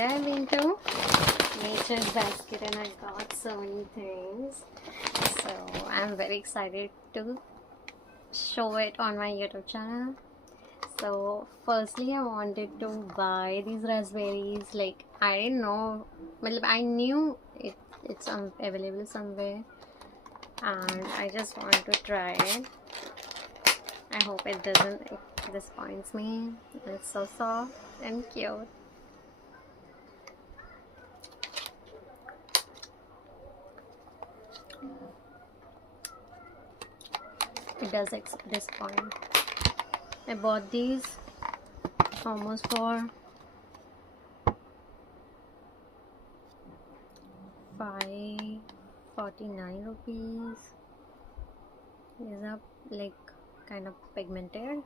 Today I've been to Nature's Basket and I got so many things. So I'm very excited to show it on my YouTube channel. So firstly I wanted to buy these raspberries. Like I didn't know, well, I knew it's available somewhere and I just want to try it. I hope it doesn't disappoint me. It's so soft and cute. It does disappoint. I bought these almost for ₹5.49. These are like kind of pigmented.